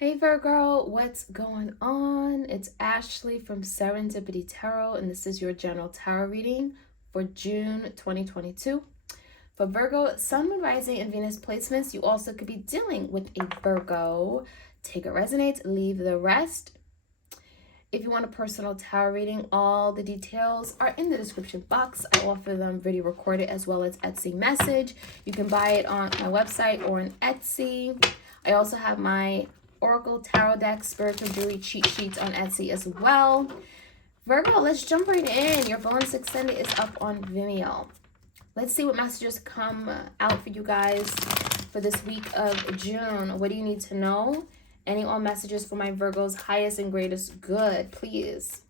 Hey Virgo, what's going on? It's Ashley from Serendipity Tarot, and this is your general tarot reading for June 2022. For Virgo, Sun, Moon, Rising, and Venus placements, you also could be dealing with a Virgo. Take what resonates, leave the rest. If you want a personal tarot reading, all the details are in the description box. I offer them video recorded as well as Etsy message. You can buy it on my website or on Etsy. I also have my Oracle Tarot deck, spiritual jewelry cheat sheets on Etsy as well. Virgo, let's jump right in. Your bonus extended is up on Vimeo. Let's see what messages come out for you guys for this week of June. What do you need to know? Any all messages for my Virgo's highest and greatest good, please.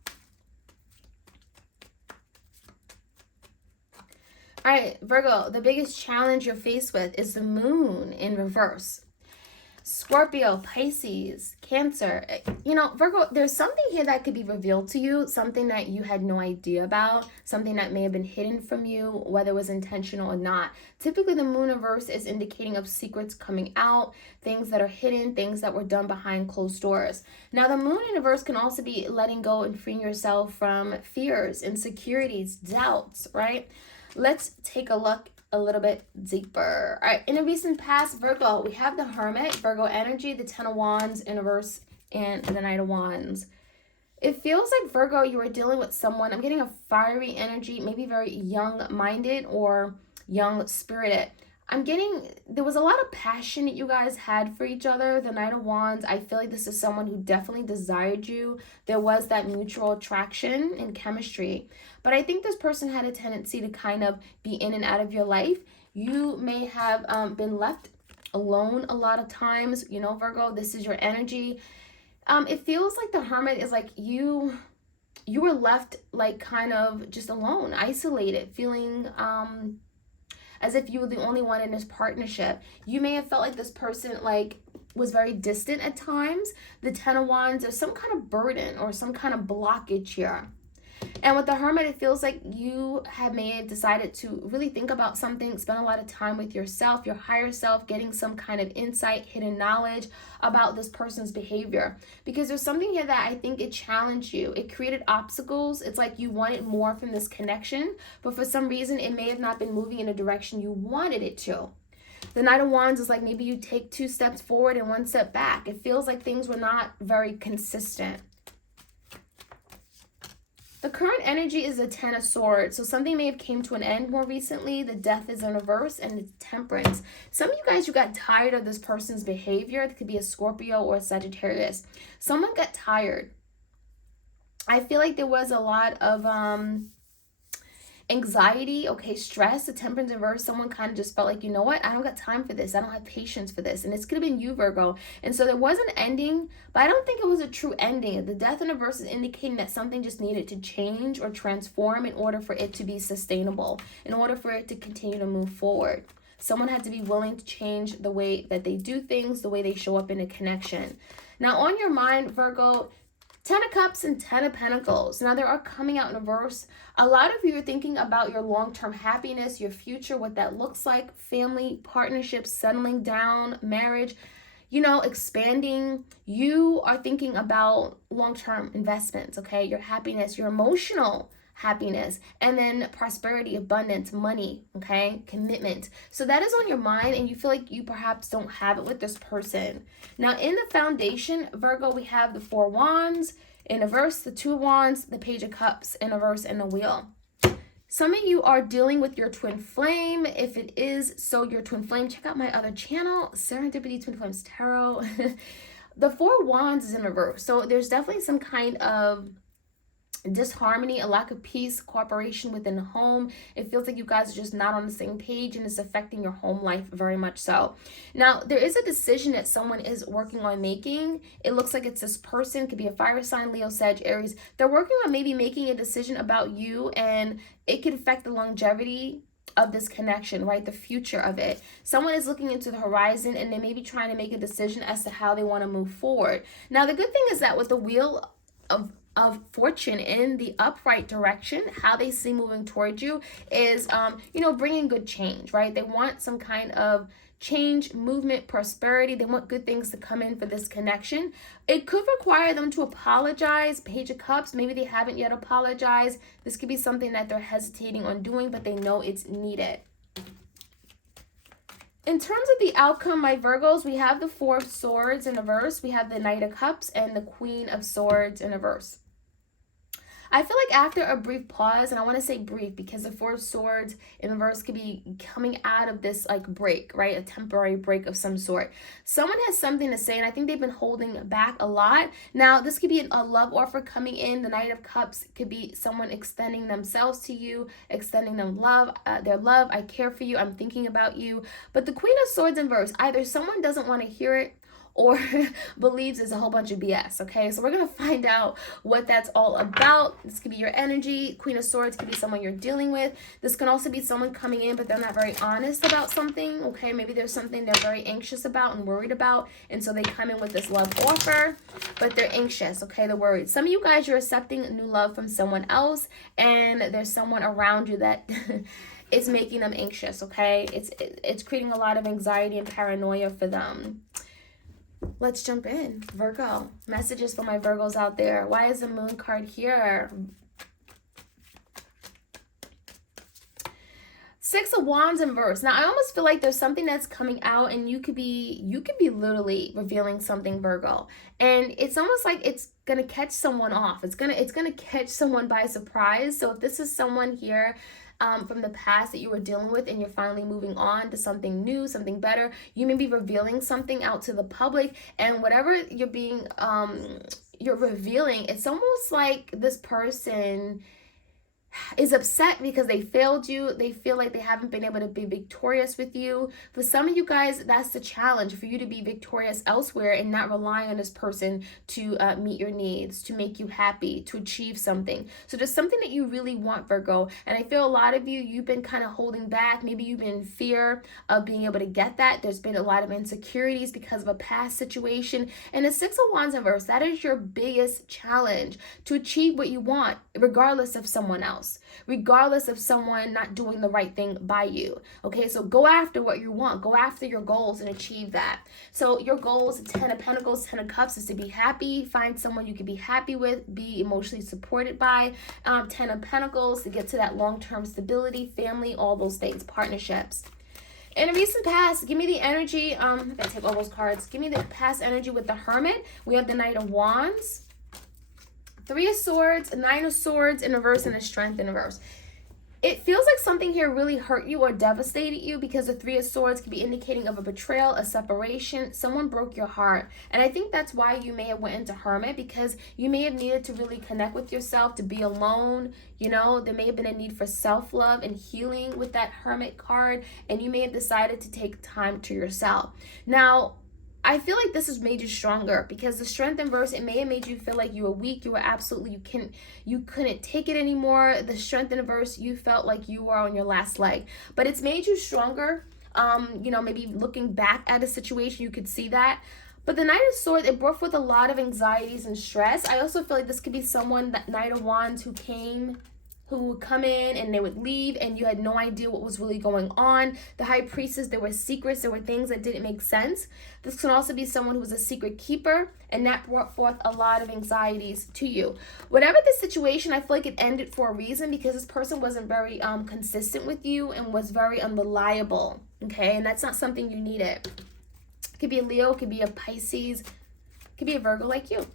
All right, Virgo, the biggest challenge you're faced with is the moon in reverse. Scorpio, Pisces, Cancer. Virgo, there's something here that could be revealed to you, something that you had no idea about, something that may have been hidden from you, whether it was intentional or not. Typically, the moon reverse is indicating of secrets coming out, things that are hidden, things that were done behind closed doors. Now, the moon in reverse can also be letting go and freeing yourself from fears, insecurities, doubts, right? Let's take a look a little bit deeper. All right, in a recent past, Virgo, we have the Hermit, Virgo energy, the Ten of Wands in reverse, and the Knight of Wands. It feels like, Virgo, you are dealing with someone, I'm getting a fiery energy, maybe very young-minded or young-spirited. I'm getting, there was a lot of passion that you guys had for each other. The Knight of Wands, I feel like this is someone who definitely desired you. There was that mutual attraction and chemistry. But I think this person had a tendency to kind of be in and out of your life. You may have been left alone a lot of times. Virgo, this is your energy. It feels like the Hermit is like you were left like kind of just alone, isolated, feeling as if you were the only one in this partnership. You may have felt like this person was very distant at times. The Ten of Wands, there's some kind of burden or some kind of blockage here. And with the Hermit, it feels like you may have decided to really think about something, spend a lot of time with yourself, your higher self, getting some kind of insight, hidden knowledge about this person's behavior. Because there's something here that I think it challenged you. It created obstacles. It's like you wanted more from this connection, but for some reason, it may have not been moving in a direction you wanted it to. The Knight of Wands is like maybe you take 2 steps forward and 1 step back. It feels like things were not very consistent. The current energy is the Ten of Swords. So something may have came to an end more recently. The Death is in reverse and the Temperance. Some of you guys, you got tired of this person's behavior. It could be a Scorpio or a Sagittarius. Someone got tired. I feel like there was a lot of anxiety, stress, the Temperance in reverse. Someone kind of just felt like, you know what, I don't got time for this. I don't have patience for this. And this could have been you, Virgo. And so there was an ending, but I don't think it was a true ending. The Death in reverse is indicating that something just needed to change or transform in order for it to be sustainable, in order for it to continue to move forward. Someone had to be willing to change the way that they do things, the way they show up in a connection. Now, on your mind, Virgo, 10 of Cups and 10 of Pentacles. Now, they are coming out in reverse. A lot of you are thinking about your long-term happiness, your future, what that looks like, family, partnerships, settling down, marriage, expanding. You are thinking about long-term investments, your happiness, your emotional happiness, and then prosperity, abundance, money, commitment. So that is on your mind, and you feel like you perhaps don't have it with this person. Now, in the foundation, Virgo, we have the 4 Wands in reverse, the 2 Wands, the Page of Cups in reverse, and the Wheel. Some of you are dealing with your twin flame. If it is so your twin flame, check out my other channel, Serendipity Twin Flames Tarot. The 4 Wands is in reverse, so there's definitely some kind of disharmony, a lack of peace, cooperation within the home. It feels like you guys are just not on the same page, and it's affecting your home life very much so. Now, there is a decision that someone is working on making. It looks like it's this person, could be a fire sign, Leo, Sag, Aries. They're working on maybe making a decision about you, and it could affect the longevity of this connection, right? The future of it. Someone is looking into the horizon, and they may be trying to make a decision as to how they want to move forward. Now, the good thing is that with the Wheel of fortune in the upright direction, how they see moving towards you is, bringing good change, right? They want some kind of change, movement, prosperity. They want good things to come in for this connection. It could require them to apologize. Page of Cups, maybe they haven't yet apologized. This could be something that they're hesitating on doing, but they know it's needed. In terms of the outcome, my Virgos, we have the Four of Swords in reverse. We have the Knight of Cups and the Queen of Swords in reverse. I feel like after a brief pause, and I want to say brief because the Four of Swords in reverse could be coming out of this like break, right? A temporary break of some sort. Someone has something to say, and I think they've been holding back a lot. Now, this could be a love offer coming in. The Knight of Cups could be someone extending themselves to you, extending them love, their love. I care for you. I'm thinking about you. But the Queen of Swords in reverse, either someone doesn't want to hear it or believes it's a whole bunch of BS, okay? So we're going to find out what that's all about. This could be your energy. Queen of Swords could be someone you're dealing with. This can also be someone coming in, but they're not very honest about something, okay? Maybe there's something they're very anxious about and worried about, and so they come in with this love offer, but they're anxious, okay? They're worried. Some of you guys, you're accepting new love from someone else, and there's someone around you that is making them anxious, okay? It's creating a lot of anxiety and paranoia for them. Let's jump in. Virgo, messages for my Virgos out there. Why is the Moon card here? Six of Wands in reverse. Now, I almost feel like there's something that's coming out, and you could be literally revealing something, Virgo. And it's almost like it's gonna catch someone off. It's gonna catch someone by surprise. So if this is someone here from the past that you were dealing with and you're finally moving on to something new, something better, you may be revealing something out to the public, and whatever you're revealing, it's almost like this person is upset because they failed you. They feel like they haven't been able to be victorious with you. For some of you guys, that's the challenge, for you to be victorious elsewhere and not relying on this person to meet your needs, to make you happy, to achieve something. So there's something that you really want, Virgo, and I feel a lot of you, you've been kind of holding back. Maybe you've been in fear of being able to get that. There's been a lot of insecurities because of a past situation, and the Six of Wands in reverse, that is your biggest challenge, to achieve what you want regardless of someone else, regardless of someone not doing the right thing by you. Okay, so go after what you want, go after your goals and achieve that. So your goals, 10 of Pentacles, 10 of Cups, is to be happy, find someone you can be happy with, be emotionally supported by. 10 of Pentacles, to get to that long-term stability, family, all those things, partnerships. In a recent past, give me the energy, I'm gonna take all those cards. Give me the past energy with the Hermit. We have the Knight of Wands, Three of Swords, Nine of Swords in reverse, and a Strength in reverse. It feels like something here really hurt you or devastated you, because the Three of Swords could be indicating of a betrayal, a separation. Someone broke your heart. And I think that's why you may have went into Hermit, because you may have needed to really connect with yourself, to be alone. You know, there may have been a need for self-love and healing with that Hermit card, and you may have decided to take time to yourself. Now, I feel like this has made you stronger, because the Strength in reverse, it may have made you feel like you were weak. You were absolutely, you couldn't take it anymore. The Strength in reverse, you felt like you were on your last leg, but it's made you stronger. You know, maybe looking back at a situation, you could see that. But the Knight of Swords, it brought forth a lot of anxieties and stress. I also feel like this could be someone, that Knight of Wands, who would come in and they would leave, and you had no idea what was really going on. The High Priestess, there were secrets, there were things that didn't make sense. This can also be someone who was a secret keeper, and that brought forth a lot of anxieties to you. Whatever the situation, I feel like it ended for a reason, because this person wasn't very consistent with you and was very unreliable, okay? And that's not something you needed. It could be a Leo, it could be a Pisces, it could be a Virgo like you.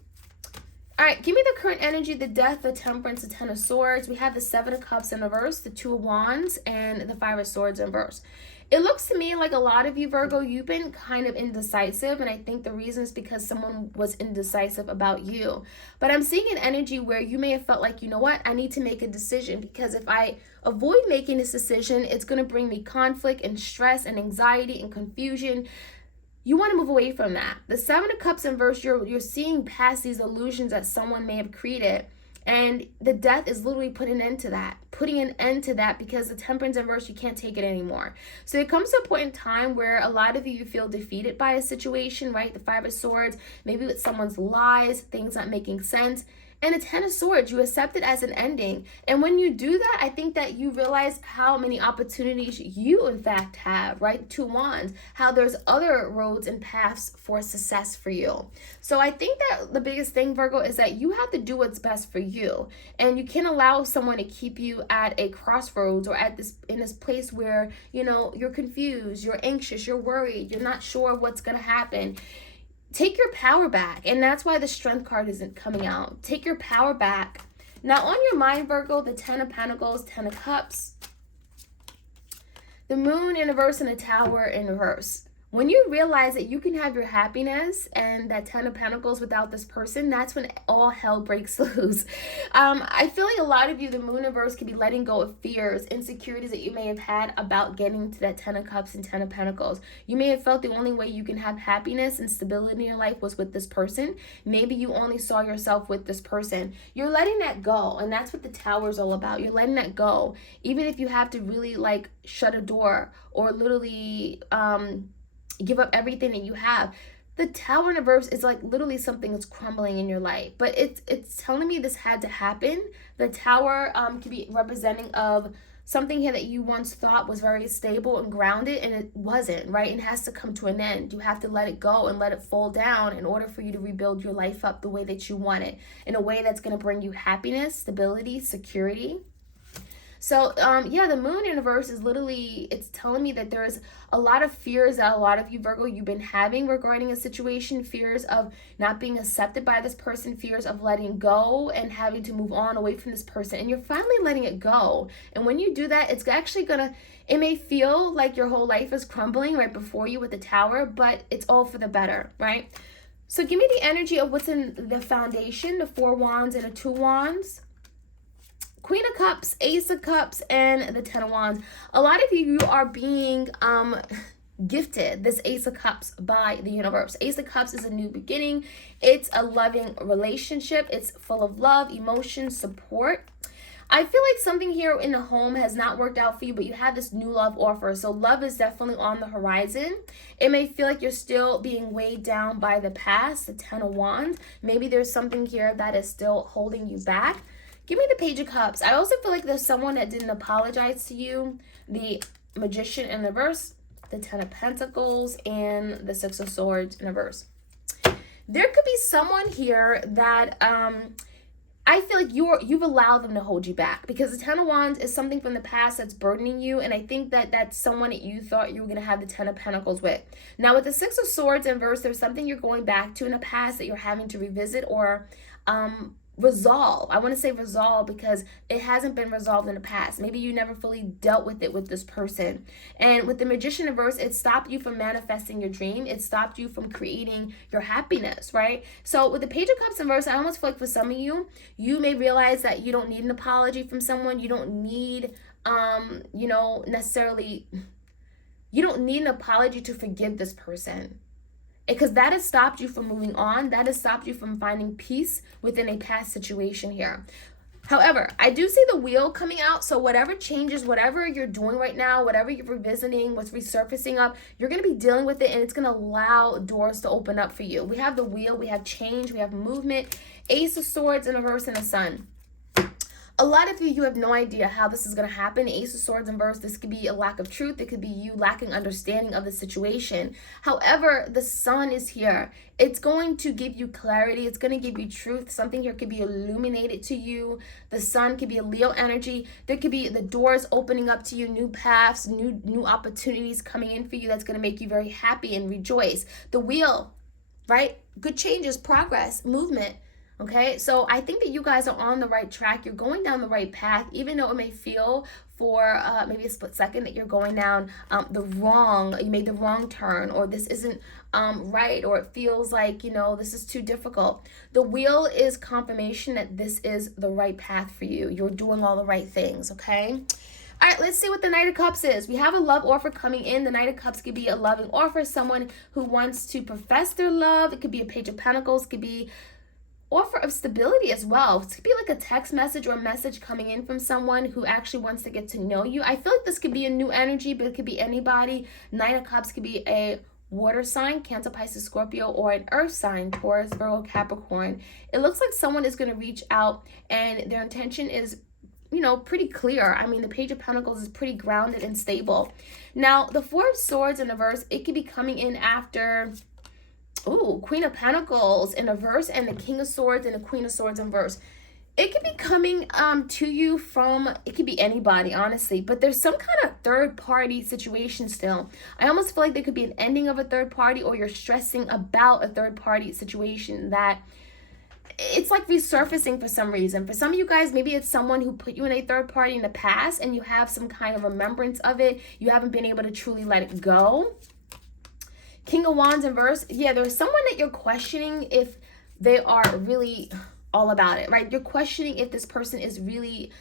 All right, give me the current energy, the Death, the Temperance, the Ten of Swords. We have the Seven of Cups in reverse, the Two of Wands, and the Five of Swords in reverse. It looks to me like a lot of you, Virgo, you've been kind of indecisive, and I think the reason is because someone was indecisive about you. But I'm seeing an energy where you may have felt like, you know what, I need to make a decision, because if I avoid making this decision, it's going to bring me conflict and stress and anxiety and confusion. You want to move away from that. The Seven of Cups in reverse, you're seeing past these illusions that someone may have created. And the Death is literally putting an end to that. Putting an end to that, because the Temperance in reverse, you can't take it anymore. So it comes to a point in time where a lot of you feel defeated by a situation, right? The Five of Swords, maybe with someone's lies, things not making sense. And a Ten of Swords, you accept it as an ending. And when you do that, I think that you realize how many opportunities you, in fact, have, right? Two Wands, how there's other roads and paths for success for you. So I think that the biggest thing, Virgo, is that you have to do what's best for you. And you can't allow someone to keep you at a crossroads or in this place where, you're confused, you're anxious, you're worried, you're not sure what's going to happen. Take your power back. And that's why the Strength card isn't coming out. Take your power back. Now, on your mind, Virgo, the Ten of Pentacles, Ten of Cups, the Moon in reverse, and the Tower in reverse. When you realize that you can have your happiness and that Ten of Pentacles without this person, that's when all hell breaks loose. I feel like a lot of you, the Moon in reverse, could be letting go of fears, insecurities that you may have had about getting to that Ten of Cups and Ten of Pentacles. You may have felt the only way you can have happiness and stability in your life was with this person. Maybe you only saw yourself with this person. You're letting that go, and that's what the Tower is all about. You're letting that go, even if you have to really shut a door or literally give up everything that you have. The Tower in reverse is literally something that's crumbling in your life, but it's telling me this had to happen. The Tower could be representing of something here that you once thought was very stable and grounded, and it wasn't, right? It has to come to an end. You have to let it go and let it fall down in order for you to rebuild your life up the way that you want it, in a way that's going to bring you happiness, stability, security. So, the Moon in reverse is literally, it's telling me that there's a lot of fears that a lot of you, Virgo, you've been having regarding a situation, fears of not being accepted by this person, fears of letting go and having to move on away from this person. And you're finally letting it go. And when you do that, it's actually it may feel like your whole life is crumbling right before you with the Tower, but it's all for the better, right? So give me the energy of what's in the foundation, the Four Wands and the Two Wands. Queen of Cups, Ace of Cups, and the Ten of Wands. A lot of you are being gifted this Ace of Cups by the universe. Ace of Cups is a new beginning. It's a loving relationship. It's full of love, emotion, support. I feel like something here in the home has not worked out for you, but you have this new love offer. So love is definitely on the horizon. It may feel like you're still being weighed down by the past, the Ten of Wands. Maybe there's something here that is still holding you back. Give me the Page of Cups. I also feel like there's someone that didn't apologize to you. The Magician in reverse, the Ten of Pentacles, and the Six of Swords in reverse. There could be someone here that I feel like you've allowed them to hold you back, because the Ten of Wands is something from the past that's burdening you, and I think that that's someone that you thought you were going to have the Ten of Pentacles with. Now, with the Six of Swords in reverse, there's something you're going back to in the past that you're having to revisit or resolve. I want to say resolve because it hasn't been resolved in the past. Maybe you never fully dealt with it with this person. And with the Magician in reverse, it stopped you from manifesting your dream. It stopped you from creating your happiness, right? So with the Page of Cups in reverse, I almost feel like for some of you, you may realize that you don't need an apology from someone. You don't need, necessarily, you don't need an apology to forgive this person, because that has stopped you from moving on. That has stopped you from finding peace within a past situation here. However, I do see the Wheel coming out. So whatever changes, whatever you're doing right now, whatever you're revisiting, what's resurfacing up, you're going to be dealing with it, and it's going to allow doors to open up for you. We have the Wheel, we have change, we have movement, Ace of Swords in reverse, and the Sun. A lot of you have no idea how this is going to happen. Ace of Swords in reverse, this could be a lack of truth. It could be you lacking understanding of the situation. However, the Sun is here. It's going to give you clarity. It's going to give you truth. Something here could be illuminated to you. The Sun could be a Leo energy. There could be the doors opening up to you, new paths, new opportunities coming in for you that's going to make you very happy and rejoice. The Wheel, right? Good changes, progress, movement. Okay, so I think that you guys are on the right track. You're going down the right path, even though it may feel for maybe a split second that you're going down you made the wrong turn, or this isn't right, or it feels like, this is too difficult. The Wheel is confirmation that this is the right path for you. You're doing all the right things, okay? All right, let's see what the Knight of Cups is. We have a love offer coming in. The Knight of Cups could be a loving offer, someone who wants to profess their love. It could be a Page of Pentacles, could be offer of stability as well. It could be like a text message or a message coming in from someone who actually wants to get to know you. I feel like this could be a new energy, but it could be anybody. Knight of Cups could be a water sign, Cancer, Pisces, Scorpio, or an earth sign, Taurus, Virgo, Capricorn, it looks like someone is going to reach out and their intention is, you know, pretty clear. I mean, the Page of Pentacles is pretty grounded and stable. Now, the Four of Swords in the verse, it could be coming in after, Queen of Pentacles in a verse and the King of Swords and the Queen of Swords in verse. It could be coming to you from, it could be anybody, honestly, but there's some kind of third party situation still. I almost feel like there could be an ending of a third party, or you're stressing about a third party situation that it's like resurfacing for some reason. For some of you guys, maybe it's someone who put you in a third party in the past and you have some kind of remembrance of it. You haven't been able to truly let it go. King of Wands in verse, yeah, there's someone that you're questioning if they are really all about it, right? You're questioning if this person is really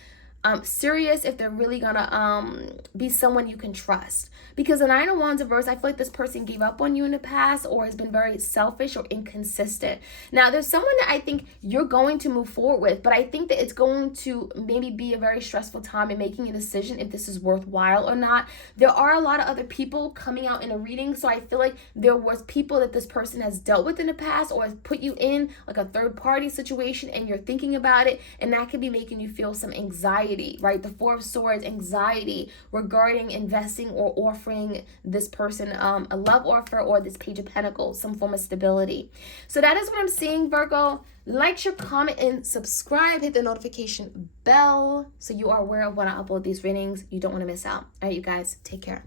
serious, if they're really gonna be someone you can trust. Because the Nine of Wands in verse, I feel like this person gave up on you in the past or has been very selfish or inconsistent. Now, there's someone that I think you're going to move forward with, but I think that it's going to maybe be a very stressful time in making a decision if this is worthwhile or not. There are a lot of other people coming out in a reading, so I feel like there was people that this person has dealt with in the past or has put you in like a third party situation and you're thinking about it, and that could be making you feel some anxiety, right? The Four of Swords, anxiety regarding investing or offering this person a love offer, or this Page of Pentacles, some form of stability. So that is what I'm seeing, Virgo. Like, share, comment, and subscribe. Hit the notification bell so you are aware of when I upload these readings. You don't want to miss out. All right, you guys, take care.